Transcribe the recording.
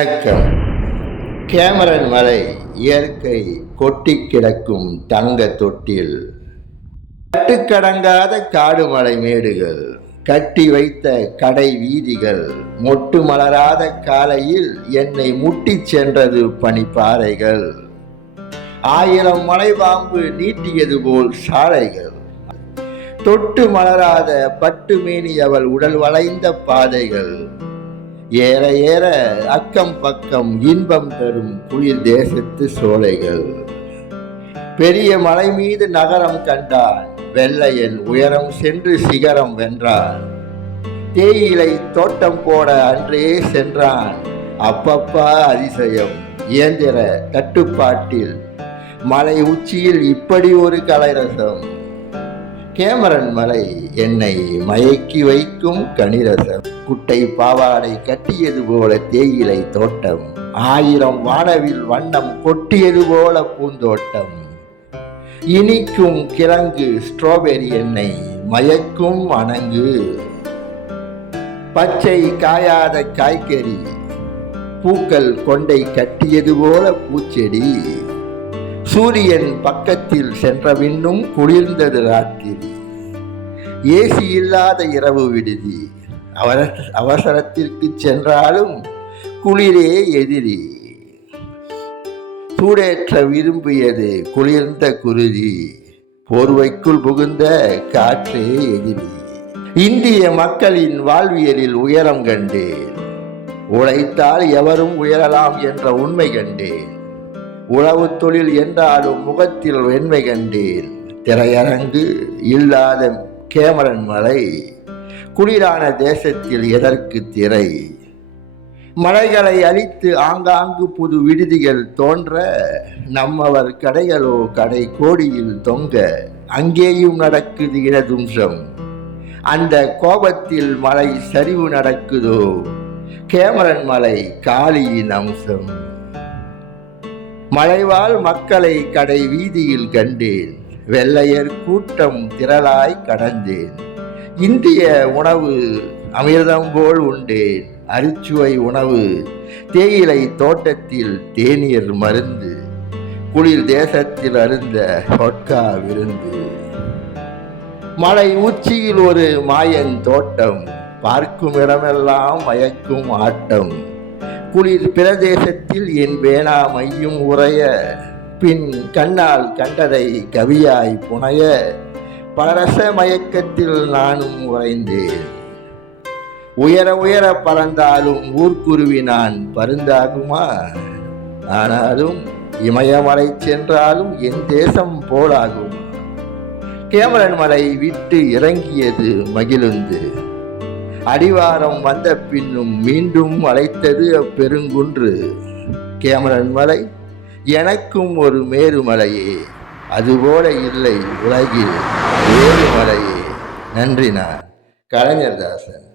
வணக்கம். கேமரன் மலை இயற்கை கொட்டி கிடக்கும் தங்க தொட்டில், கட்டுக்கடங்காத காடு மலை மேடுகள், கட்டி வைத்த கடை வீதிகள், மொட்டு மலராத காலையில் என்னை முட்டி சென்றது பனிப்பாறைகள், 1000 மலைபாம்பு நீட்டியது போல் சாலைகள், தொட்டு மலராத பட்டு மேனி அவள் உடல் வளைந்த பாதைகள், ஏற ஏற அக்கம் பக்கம் இன்பம் தரும் குளிர் தேசத்து சோலைகள், பெரிய மலை மீது நகரம் கண்டான் வெள்ளையன் உயரம் சென்று சிகரம் வென்றான், தேயிலை தோட்டம் போட அன்றே சென்றான், அப்பப்பா அதிசயம் இயந்திர தட்டுப்பாட்டில் மலை உச்சியில் இப்படி ஒரு கலைரசம், கேமரன் மலை என்னை மயக்கி வைக்கும் கனிரசம், குட்டை பாவாடை கட்டியது போல தேயிலை தோட்டம், 1000 வானவில் வண்ணம் கொட்டியது போல பூந்தோட்டம், இனிக்கும் கிழங்கு ஸ்ட்ராபெரி என்னை மயக்கும் அணங்கு, பச்சை காயாத காய்கறி பூக்கள் கொண்டை கட்டியது போல பூச்செடி, சூரியன் பக்கத்தில் சென்ற பின்னும் குளிர்ந்தது ராத்திரி, ஏசி இல்லாத இரவு விடுதி, அவசரத்திற்கு சென்றாலும் குளிரே எதிரி, சூடேற்ற விரும்பியது குளிர்ந்த குருதி, போர்வைக்குள் புகுந்த காற்றே எதிரி, இந்திய மக்களின் வாழ்வியலில் உயரம் கண்டேன், உழைத்தால் எவரும் உயரலாம் என்ற உண்மை கண்டேன், உழவு தொழில் என்றாலும் முகத்தில் வெண்மை கண்டேன், திரையரங்கு இல்லாத கேமரன் மலை, குளிரான தேசத்தில் எதற்கு திரை, மலைகளை அழித்து ஆங்காங்கு புது விடுதிகள் தோன்ற, நம்மவர் கடைகளோ கடை கோடியில் தொங்க, அங்கேயும் நடக்குது இனதும்சம், அந்த கோபத்தில் மலை சரிவு நடக்குதோ, கேமரன் மலை காளியின் அம்சம், மலைவாழ் மக்களை கடை வீதியில் கண்டேன், வெள்ளையர் கூட்டம் திரளாய் கடந்தேன், இந்திய உணவு அமிர்தம் போல் உண்டேன், அரிச்சுவை உணவு தேயிலை தோட்டத்தில் தேநீர் மருந்து, குளிர் தேசத்தில் அருந்த ஹொட்கா விருந்து, மலை உச்சியில் ஒரு மாயன் தோட்டம், பார்க்கும் இடமெல்லாம் மயக்கும் ஆட்டம், குளிர் பிரதேசத்தில் என் பேனா மையும் உறைய, பின் கண்ணால் கண்டதை கவியாய் புனைய, பரச மயக்கத்தில் நானும் உறைந்தேன், உயர உயர பறந்தாலும் ஊர்க்குருவி நான் பருந்தாகுமா, ஆனாலும் இமயமலை சென்றாலும் என் தேசம் போலாகுமா, கேமரன் மலை விட்டு இறங்கியது மகிழுந்து, அடிவாரம் வந்த பின்னும் மீண்டும் அழைத்தது அப்பெருங்குன்று, கேமரன் மலை எனக்கும் ஒரு மேருமலையே, அதுபோல இல்லை உலகில் வேறு மலையே. நன்றி. நான் கலைஞர் தாசன்.